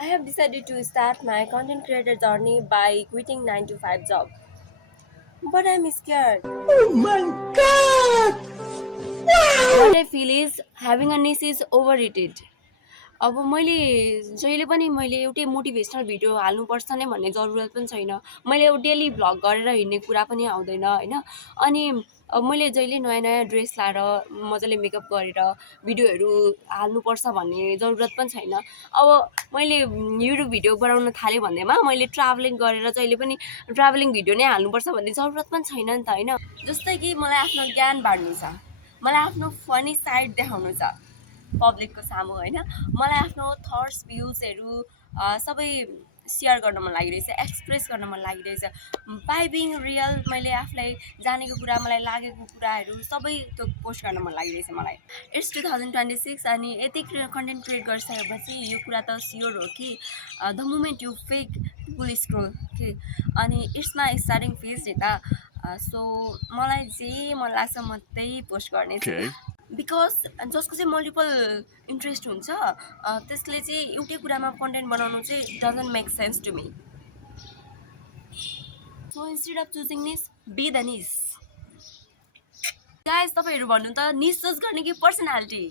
I have decided to start my content creator journey by quitting 9 to 5 job. But I'm scared. Oh my god! What I feel is having a niche is overrated. अब मैले जहिले पनि मैले एउटै motivational video हाल्नुपर्छ नै भन्ने जरुरत पनि छैन। मैले अब डेली भ्लग गरेर हिँड्ने कुरा पनि आउँदैन हैन। अनि अब मैले जहिले नयाँ ड्रेस लाएर मजाले मेकअप गरेर भिडियोहरू हाल्नुपर्छ भन्ने जरुरत पनि छैन। अब मैले युट्युब भिडियो बनाउन थालेँ भन्दैमा मैले ट्राभलिङ गरेर जहिले पनि ट्राभलिङ भिडियो नै हाल्नुपर्छ भन्ने जरुरत पनि छैन नि त हैन। जस्तै कि मलाई आफ्नो ज्ञान बाँड्नु छ, मलाई आफ्नो फनी साइड देखाउनु छ पब्लिकको सामु हैन। मलाई आफ्नो थट्स भ्युजहरू सबै सेयर गर्न मन लागिरहेछ, एक्सप्रेस गर्न मन लागिरहेछ। बाइ बिङ रियल मैले आफूलाई जानेको कुरा, मलाई लागेको कुराहरू सबै त्यो पोस्ट गर्न मन लागिरहेछ मलाई। इट्स 2026 अनि यति कन्टेन्ट क्रिएट गरिसकेपछि यो कुरा त स्योर हो कि the moment you fake people scroll कि अनि इट्स माई स्टार्टिङ फेज यता। सो मलाई जे मन लाग्छ म त्यही पोस्ट गर्नेछु। बिकज जसको चाहिँ मल्टिपल इन्ट्रेस्ट हुन्छ त्यसले चाहिँ एउटै कुरामा कन्टेन्ट बनाउनु चाहिँ doesn't make sense to me. So instead of choosing niche be the niche. Guys तपाईहरु भन्नु त निस चुज गर्ने कि personality?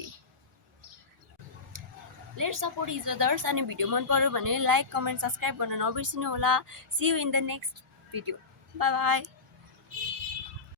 Let support each others अनि भिडियो मन पर्यो भने लाइक कमेन्ट सब्सक्राइब गर्न नबिर्सिनु होला। See you in the next video. Bye by.